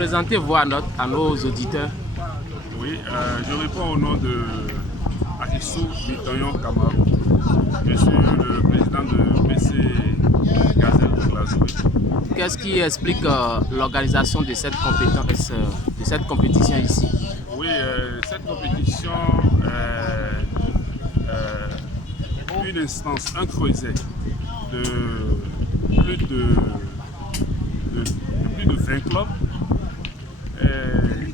Présentez-vous à nos auditeurs. Oui, je réponds au nom de Arissou Mitoyon Kamarou. Je suis le président de PC Gazelle de Glasgow. Qu'est-ce qui explique l'organisation de cette compétition ici? Oui, cette compétition est une instance, un creuset de plus de 20 clubs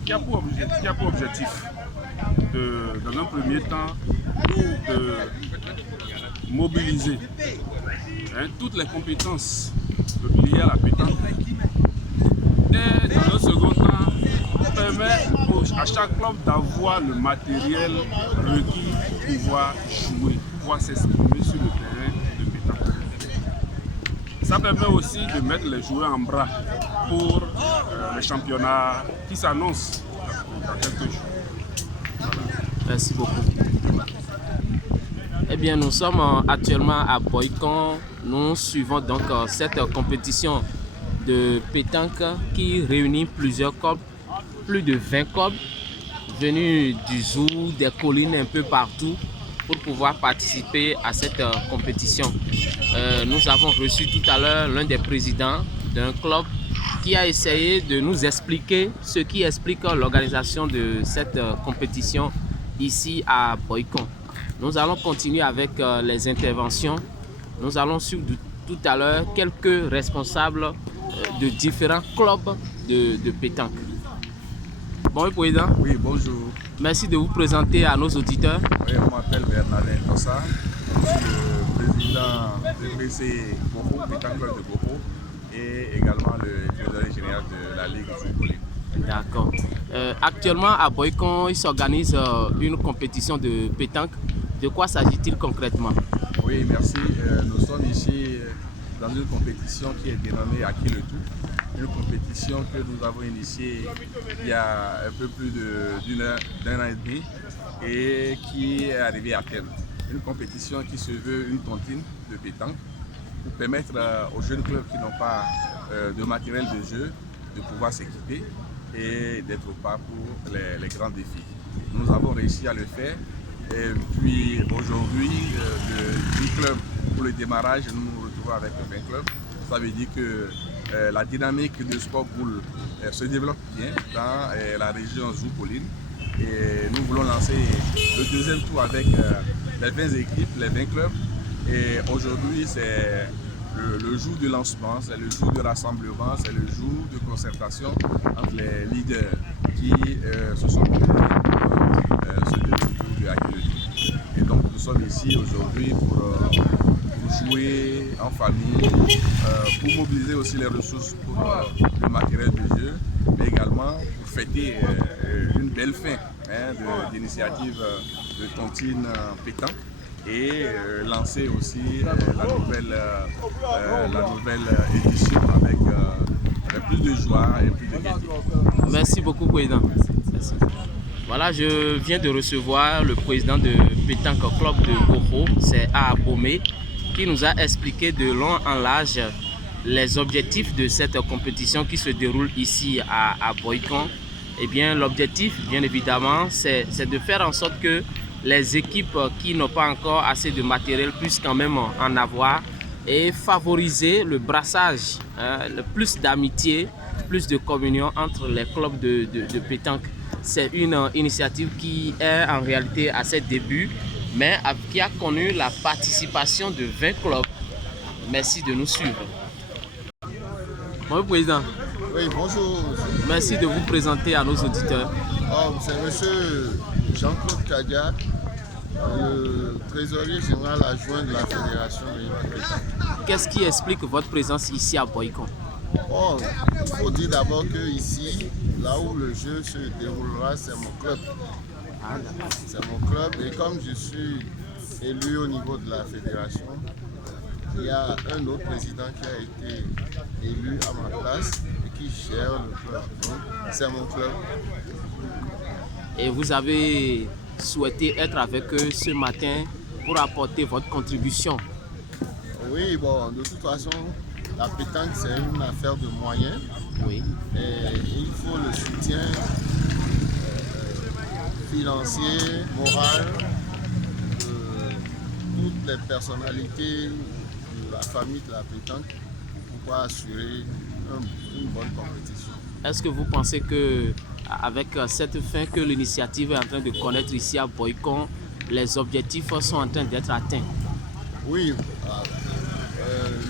qui a pour objectif dans un premier temps de mobiliser toutes les compétences liées à la pétanque et dans un second temps permet à chaque club d'avoir le matériel requis pour pouvoir jouer, pouvoir s'exprimer sur le terrain de pétanque. Ça permet aussi de mettre les joueurs en bras pour les championnats qui s'annoncent dans quelques jours. Voilà. Merci beaucoup. Eh bien, nous sommes actuellement à Boycon. Nous suivons donc cette compétition de pétanque qui réunit plusieurs clubs, plus de 20 clubs venus du Zou, des collines un peu partout pour pouvoir participer à cette compétition. Nous avons reçu tout à l'heure l'un des présidents d'un club qui a essayé de nous expliquer ce qui explique l'organisation de cette compétition ici à Boycon. Nous allons continuer avec les interventions. Nous allons suivre tout à l'heure quelques responsables de différents clubs de pétanque. Bon, président. Oui, bonjour. Merci de vous présenter à nos auditeurs. Oui, on m'appelle Bernardin Tossa. Je suis le président du PC Boko, Pétanque Club de Boko, et également le trésorier général de la Ligue Football. D'accord. Actuellement, à Boycon, il s'organise une compétition de pétanque. De quoi s'agit-il concrètement? Oui, merci. Nous sommes ici dans une compétition qui est dénommée Acquis le Tout. Une compétition que nous avons initiée il y a un peu plus d'un an et demi et qui est arrivée à terme. Une compétition qui se veut une tontine de pétanque pour permettre aux jeunes clubs qui n'ont pas de matériel de jeu de pouvoir s'équiper et d'être au pas pour les grands défis. Nous avons réussi à le faire. Et puis aujourd'hui, de 10 clubs pour le démarrage, nous nous retrouvons avec 20 clubs. Ça veut dire que la dynamique de sport boule se développe bien dans la région Zou-Colline. Et nous voulons lancer le deuxième tour avec les 20 équipes, les 20 clubs. Et aujourd'hui, c'est le jour de lancement, c'est le jour de rassemblement, c'est le jour de concertation entre les leaders qui se sont présentés ce deuxième tour de Acquis le Tout. Et donc nous sommes ici aujourd'hui pour jouer en famille, pour mobiliser aussi les ressources pour le matériel de jeu, mais également pour fêter une belle fin d'initiative de tontine pétanque et lancer aussi la nouvelle édition avec plus de joie et plus de gaieté. Merci beaucoup, président. Merci. Voilà, je viens de recevoir le président de Pétanque Club de Boko, c'est Abomé, qui nous a expliqué de long en large les objectifs de cette compétition qui se déroule ici à Boycon. Eh bien, l'objectif, bien évidemment, c'est de faire en sorte que les équipes qui n'ont pas encore assez de matériel puissent quand même en avoir et favoriser le brassage, le plus d'amitié, plus de communion entre les clubs de pétanque. C'est une initiative qui est en réalité à ses débuts, mais qui a connu la participation de 20 clubs. Merci de nous suivre. Bonjour, président. Oui, bonjour. Merci de vous présenter à nos auditeurs. C'est monsieur Jean-Claude Kadia, le trésorier général adjoint de la Fédération de pétanque. Qu'est-ce qui explique votre présence ici à Boycon? Il faut dire d'abord que ici, là où le jeu se déroulera, c'est mon club. C'est mon club et comme je suis élu au niveau de la fédération, il y a un autre président qui a été élu à ma place et qui gère le club. Donc, c'est mon club. Et vous avez souhaité être avec eux ce matin pour apporter votre contribution? Oui, bon, de toute façon, la pétanque, c'est une affaire de moyens. Oui. Et il faut soutien financier, moral, toutes les personnalités de la famille de la pétanque pour pouvoir assurer une bonne compétition. Est-ce que vous pensez que avec cette fin que l'initiative est en train de connaître ici à Boycon, les objectifs sont en train d'être atteints? Oui,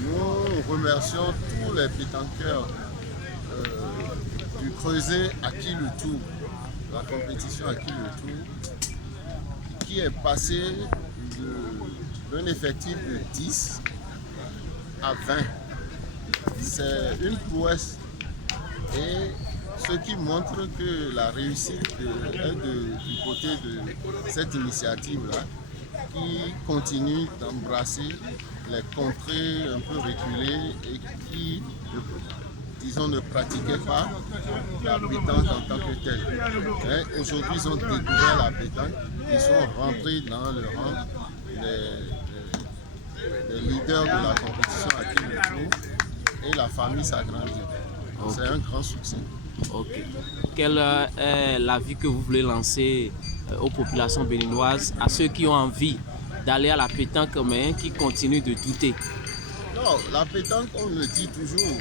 nous remercions tous les pétanqueurs du Creuset à qui le tour, la compétition à qui le tour, qui est passé d'un effectif de 10 à 20. C'est une prouesse et ce qui montre que la réussite est du côté de cette initiative-là qui continue d'embrasser les contrées un peu reculées et qui, disons, ne pratiquaient pas la pétanque en tant que telle. Aujourd'hui, ils ont découvert la pétanque, ils sont rentrés dans le rang des leaders de la compétition à qui le tour et la famille s'agrandit. Okay. C'est un grand succès. Ok. Quel est l'avis que vous voulez lancer aux populations béninoises, à ceux qui ont envie d'aller à la pétanque mais qui continuent de douter? Non, la pétanque, on le dit toujours,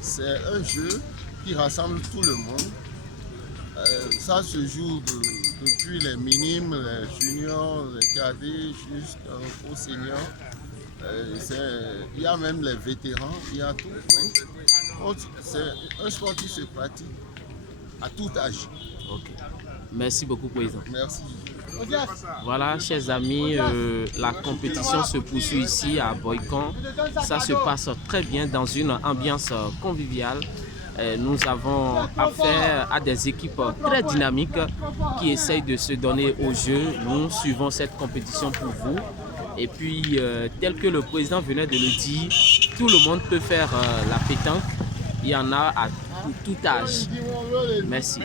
c'est un jeu qui rassemble tout le monde. Ça se joue depuis les minimes, les juniors, les cadets, jusqu'aux seniors. Il y a même les vétérans, il y a tout. C'est un sport qui se pratique à tout âge. Ok. Merci beaucoup, président. Merci. Voilà, chers amis, la compétition se poursuit ici à Boycon. Ça se passe très bien dans une ambiance conviviale. Nous avons affaire à des équipes très dynamiques qui essayent de se donner au jeu. Nous suivons cette compétition pour vous. Et puis, tel que le président venait de le dire, tout le monde peut faire la pétanque. Il y en a à tout âge. Merci.